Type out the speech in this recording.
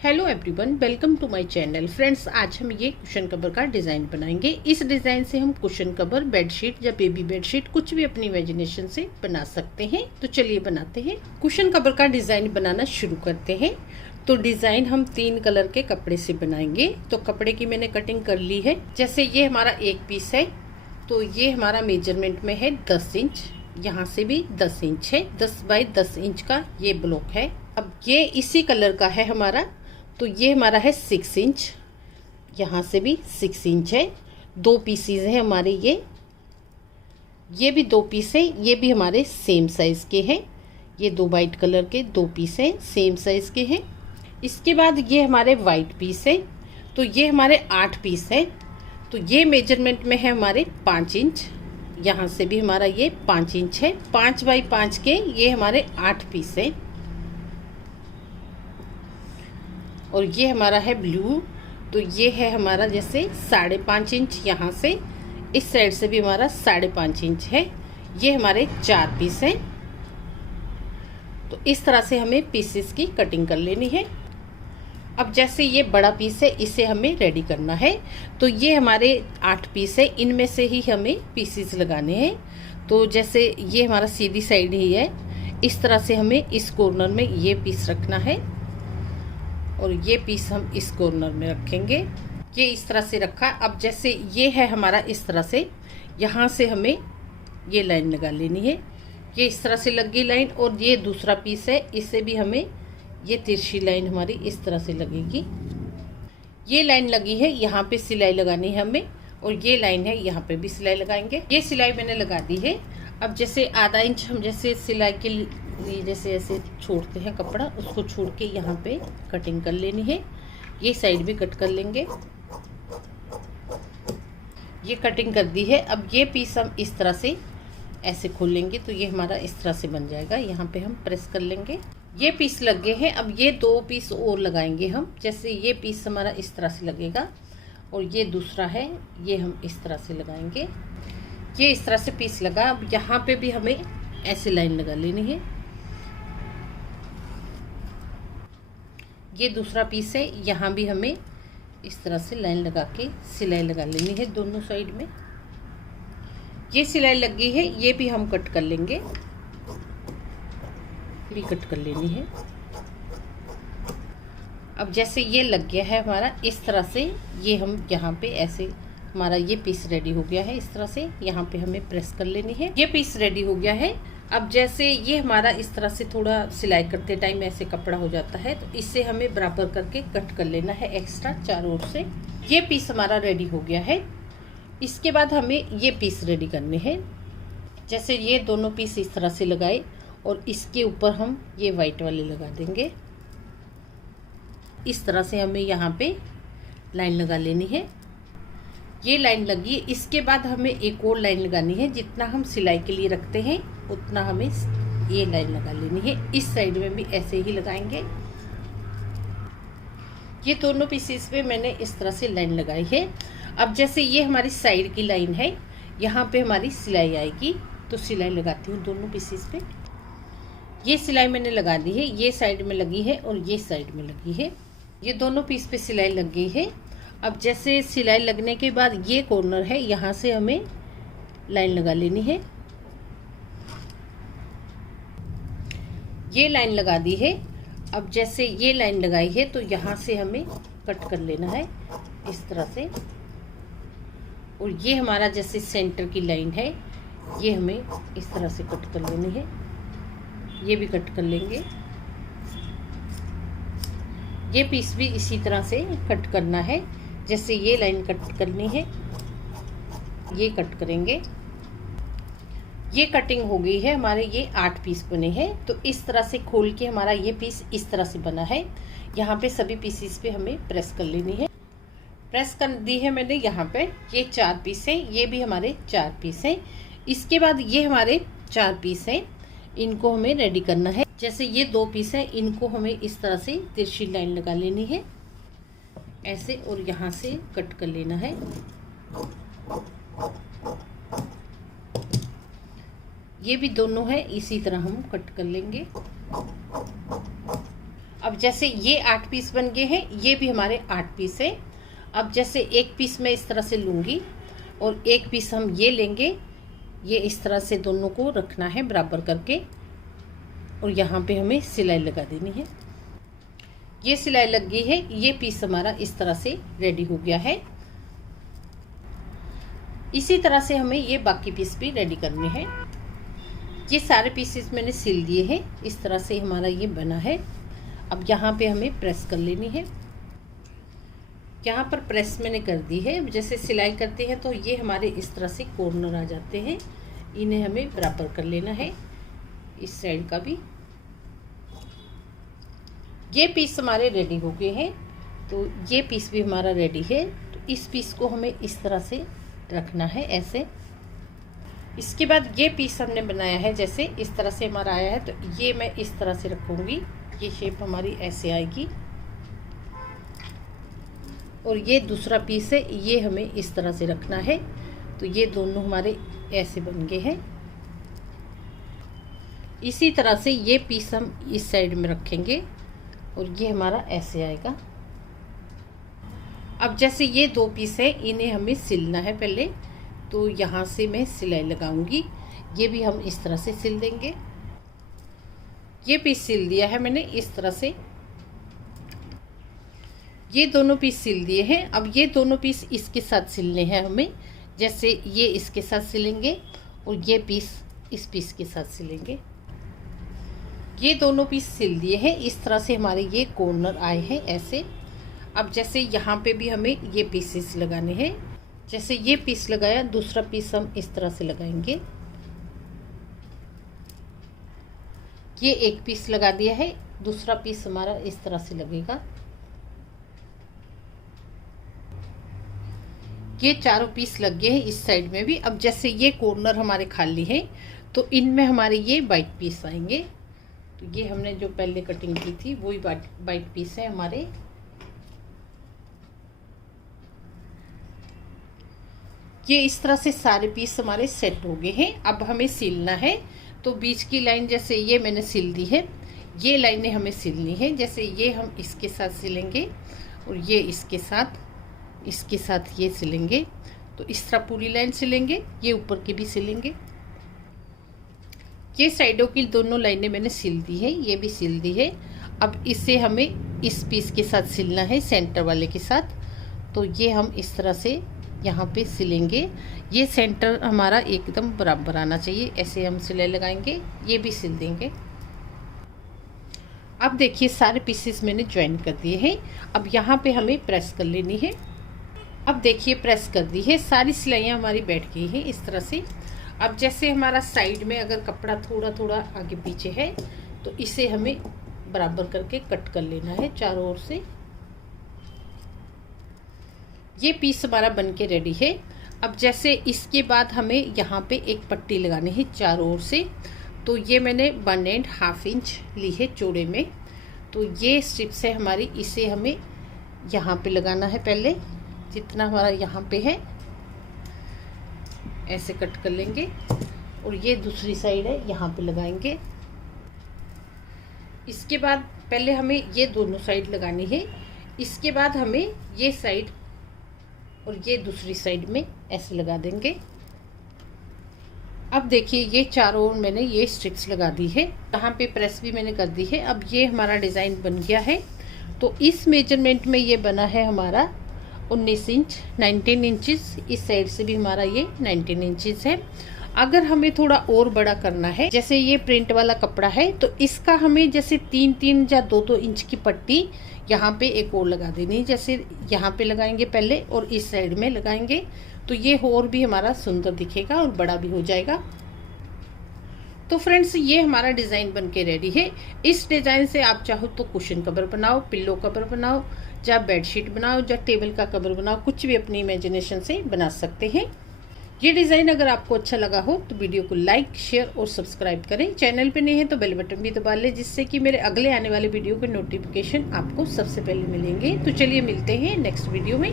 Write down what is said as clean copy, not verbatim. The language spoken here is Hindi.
Hello everyone, welcome to my channel. Friends, आज हम ये कुशन कवर का डिज़ाइन बनाएंगे। इस डिज़ाइन से हम कुशन कवर, बेडशीट या बेबी बेडशीट कुछ भी अपनी इमेजिनेशन से बना सकते हैं। तो चलिए बनाते हैं। कुशन कवर का डिज़ाइन बनाना शुरू करते हैं। तो डिज़ाइन हम 3 कलर के कपड़े से बनाएंगे। तो कपड़े की मैंने कटिंग कर ली है। जैसे ये हमारा एक पीस है, तो ये हमारा मेजरमेंट में है 10 इंच। यहाँ से भी 10 इंच है। 10 बाई 10 इंच का ये ब्लॉक है। अब ये इसी कलर का है हमारा, तो ये हमारा है 6 इंच। यहाँ से भी 6 इंच है। 2 पीसीज हैं हमारे। ये भी 2 पीस है। ये भी हमारे सेम साइज़ के हैं। ये 2 वाइट कलर के 2 पीस हैं, सेम साइज़ के हैं। इसके बाद ये हमारे वाइट पीस है, तो ये हमारे 8 पीस हैं। तो ये मेजरमेंट में है हमारे 5 इंच। यहाँ से भी हमारा ये 5 इंच है। 5 बाई 5 के ये हमारे 8 पीस हैं। और ये हमारा है ब्लू, तो ये है हमारा जैसे 5.5 इंच। यहाँ से इस साइड से भी हमारा 5.5 इंच है। ये हमारे 4 पीस हैं। तो इस तरह से हमें पीसेस की कटिंग कर लेनी है। अब जैसे ये बड़ा पीस है, इसे हमें रेडी करना है। तो ये हमारे 8 पीस है, इनमें से ही हमें पीसेस लगाने हैं। तो जैसे ये हमारा सीधी साइड ही है, इस तरह से हमें इस कॉर्नर में ये पीस रखना है और ये पीस हम इस कॉर्नर में रखेंगे। ये इस तरह से रखा। अब जैसे ये है हमारा इस तरह से, यहाँ से हमें ये लाइन लगा लेनी है। ये इस तरह से लग गई लाइन। और ये दूसरा पीस है, इससे भी हमें ये तिरछी लाइन हमारी इस तरह से लगेगी। ये लाइन लगी है, यहाँ पे सिलाई लगानी है हमें। और ये लाइन है, यहाँ पे भी सिलाई लगाएंगे। ये सिलाई मैंने लगा दी है। अब जैसे आधा इंच हम जैसे सिलाई के लिए जैसे ऐसे छोड़ते हैं कपड़ा, उसको छोड़ के यहाँ पे कटिंग कर लेनी है। ये साइड भी कट कर लेंगे। ये कटिंग कर दी है। अब ये पीस हम इस तरह से ऐसे खोलेंगे, तो ये हमारा इस तरह से बन जाएगा। यहाँ पे हम प्रेस कर लेंगे। ये पीस लग गए हैं। अब ये 2 पीस और लगाएंगे हम। जैसे ये पीस हमारा इस तरह से लगेगा और ये दूसरा है, ये हम इस तरह से लगाएंगे। ये इस तरह से पीस लगा। अब यहाँ पे भी हमें ऐसे लाइन लगा लेनी है। ये दूसरा पीस है, यहाँ भी हमें इस तरह से लाइन लगा के सिलाई लगा लेनी है दोनों साइड में। ये सिलाई लग गई है, ये भी हम कट कर लेंगे। भी कट कर लेनी है। अब जैसे ये लग गया है हमारा इस तरह से, ये हम यहाँ पे ऐसे हमारा ये पीस रेडी हो गया है। इस तरह से यहाँ पे हमें प्रेस कर लेनी है। ये पीस रेडी हो गया है। अब जैसे ये हमारा इस तरह से थोड़ा सिलाई करते टाइम ऐसे कपड़ा हो जाता है, तो इससे हमें बराबर करके कट कर लेना है एक्स्ट्रा चारों ओर से। ये पीस हमारा रेडी हो गया है। इसके बाद हमें ये पीस रेडी करने हैं। जैसे ये दोनों पीस इस तरह से लगाए और इसके ऊपर हम ये वाइट वाले लगा देंगे। इस तरह से हमें यहाँ पे लाइन लगा लेनी है। ये लाइन लगी। इसके बाद हमें एक और लाइन लगानी है। जितना हम सिलाई के लिए रखते हैं उतना हमें ये लाइन लगा लेनी है। इस साइड में भी ऐसे ही लगाएंगे। ये दोनों पीसेस पे मैंने इस तरह से लाइन लगाई है। अब जैसे ये हमारी साइड की लाइन है, यहाँ पे हमारी सिलाई आएगी। तो सिलाई लगाती हूँ दोनों पीसेस पे। ये सिलाई मैंने लगा दी है। ये साइड में लगी है और ये साइड में लगी है। ये दोनों पीस पे सिलाई लग गई है। अब जैसे सिलाई लगने के बाद ये कॉर्नर है, यहाँ से हमें लाइन लगा लेनी है। ये लाइन लगा दी है। अब जैसे ये लाइन लगाई है, तो यहाँ से हमें कट कर लेना है इस तरह से। और ये हमारा जैसे सेंटर की लाइन है, ये हमें इस तरह से कट कर लेनी है। ये भी कट कर लेंगे। ये पीस भी इसी तरह से कट करना है। जैसे ये लाइन कट करनी है, ये कट करेंगे। ये कटिंग हो गई है। हमारे ये 8 पीस बने हैं। तो इस तरह से खोल के हमारा ये पीस इस तरह से बना है। यहाँ पे सभी पीसेस पे हमें प्रेस कर लेनी है। प्रेस कर दी है मैंने। यहाँ पे ये 4 पीस है, ये भी हमारे 4 पीस हैं। इसके बाद ये हमारे 4 पीस हैं, इनको हमें रेडी करना है। जैसे ये 2 पीस हैं, इनको हमें इस तरह से तिरछी लाइन लगा लेनी है ऐसे, और यहाँ से कट कर लेना है। ये भी दोनों है, इसी तरह हम कट कर लेंगे। अब जैसे ये 8 पीस बन गए हैं, ये भी हमारे 8 पीस है। अब जैसे एक पीस मैं इस तरह से लूँगी और एक पीस हम ये लेंगे, ये इस तरह से दोनों को रखना है बराबर करके और यहाँ पे हमें सिलाई लगा देनी है। ये सिलाई लग गई है, ये पीस हमारा इस तरह से रेडी हो गया है। इसी तरह से हमें ये बाकी पीस भी रेडी करने हैं। ये सारे पीसेस मैंने सिल दिए हैं, इस तरह से हमारा ये बना है। अब यहाँ पे हमें प्रेस कर लेनी है। यहाँ पर प्रेस मैंने कर दी है। जैसे सिलाई करते हैं तो ये हमारे इस तरह से कॉर्नर आ जाते हैं, इन्हें हमें बराबर कर लेना है। इस साइड का भी ये पीस हमारे रेडी हो गए हैं, तो ये पीस भी हमारा रेडी है। तो इस पीस को हमें इस तरह से रखना है ऐसे। इसके बाद ये पीस हमने बनाया है, जैसे इस तरह से हमारा आया है, तो ये मैं इस तरह से रखूँगी। ये शेप हमारी ऐसे आएगी और ये दूसरा पीस है, ये हमें इस तरह से रखना है। तो ये दोनों हमारे ऐसे बन गए हैं। इसी तरह से ये पीस हम इस साइड में रखेंगे और ये हमारा ऐसे आएगा। अब जैसे ये 2 पीस है, इन्हें हमें सिलना है पहले। तो यहाँ से मैं सिलाई लगाऊंगी, ये भी हम इस तरह से सिल देंगे। ये पीस सिल दिया है मैंने इस तरह से। ये दोनों पीस सिल दिए हैं। अब ये दोनों पीस इसके साथ सिलने हैं हमें। जैसे ये इसके साथ सिलेंगे और ये पीस इस पीस के साथ सिलेंगे। ये दोनों पीस सिल दिए हैं। इस तरह से हमारे ये कॉर्नर आए हैं ऐसे। अब जैसे यहाँ पे भी हमें ये पीसेस लगाने हैं। जैसे ये पीस लगाया, दूसरा पीस हम इस तरह से लगाएंगे। ये एक पीस लगा दिया है, दूसरा पीस हमारा इस तरह से लगेगा। ये चारों पीस लग गए हैं इस साइड में भी। अब जैसे ये कॉर्नर हमारे खाली हैं, तो इनमें हमारे ये वाइट पीस आएंगे। तो ये हमने जो पहले कटिंग की थी वही वाइट पीस है हमारे। ये इस तरह से सारे पीस हमारे सेट हो गए हैं। अब हमें सिलना है, तो बीच की लाइन जैसे ये मैंने सिल दी है, ये लाइनें हमें सिलनी है। जैसे ये हम इसके साथ सिलेंगे और ये इसके साथ ये सिलेंगे। तो इस तरह पूरी लाइन सिलेंगे, ये ऊपर की भी सिलेंगे। ये साइडों की दोनों लाइनें मैंने सिल दी है, ये भी सिल दी है। अब इसे हमें इस पीस के साथ सिलना है, सेंटर वाले के साथ। तो ये हम इस तरह से यहाँ पे सिलेंगे। ये सेंटर हमारा एकदम बराबर आना चाहिए, ऐसे हम सिलाई लगाएंगे। ये भी सिल देंगे। अब देखिए सारे पीसेस मैंने ज्वाइन कर दिए हैं। अब यहाँ पे हमें प्रेस कर लेनी है। अब देखिए प्रेस कर दी है, सारी सिलाइयाँ हमारी बैठ गई हैं इस तरह से। अब जैसे हमारा साइड में अगर कपड़ा थोड़ा थोड़ा आगे पीछे है, तो इसे हमें बराबर करके कट कर लेना है चारों ओर से। ये पीस हमारा बन के रेडी है। अब जैसे इसके बाद हमें यहाँ पे एक पट्टी लगानी है चारों ओर से। तो ये मैंने 1.5 इंच ली है चौड़े में। तो ये स्ट्रिप्स है हमारी, इसे हमें यहाँ पे लगाना है पहले, जितना हमारा यहाँ पे है ऐसे कट कर लेंगे। और ये दूसरी साइड है, यहाँ पे लगाएंगे। इसके बाद पहले हमें ये दोनों साइड लगानी है। इसके बाद हमें ये साइड और ये दूसरी साइड में ऐसे लगा देंगे। अब देखिए ये चारों ओर मैंने ये स्ट्रिप्स लगा दी है, यहाँ पे प्रेस भी मैंने कर दी है। अब ये हमारा डिज़ाइन बन गया है। तो इस मेजरमेंट में ये बना है हमारा 19 इंच, 19 इंचेस। इस साइड से भी हमारा ये 19 इंचेस है। अगर हमें थोड़ा और बड़ा करना है, जैसे ये प्रिंट वाला कपड़ा है, तो इसका हमें जैसे 3-3 या 2-2 इंच की पट्टी यहाँ पे एक और लगा देनी है। जैसे यहाँ पे लगाएंगे पहले और इस साइड में लगाएंगे, तो ये और भी हमारा सुंदर दिखेगा और बड़ा भी हो जाएगा। तो फ्रेंड्स ये हमारा डिज़ाइन बन के रेडी है। इस डिज़ाइन से आप चाहो तो कुशन कवर बनाओ, पिल्लो कवर बनाओ, या बेडशीट बनाओ, या टेबल का कवर बनाओ, कुछ भी अपनी इमेजिनेशन से बना सकते हैं। ये डिज़ाइन अगर आपको अच्छा लगा हो तो वीडियो को लाइक, शेयर और सब्सक्राइब करें। चैनल पे नहीं है तो बेल बटन भी दबा लें, जिससे कि मेरे अगले आने वाले वीडियो के नोटिफिकेशन आपको सबसे पहले मिलेंगे। तो चलिए मिलते हैं नेक्स्ट वीडियो में।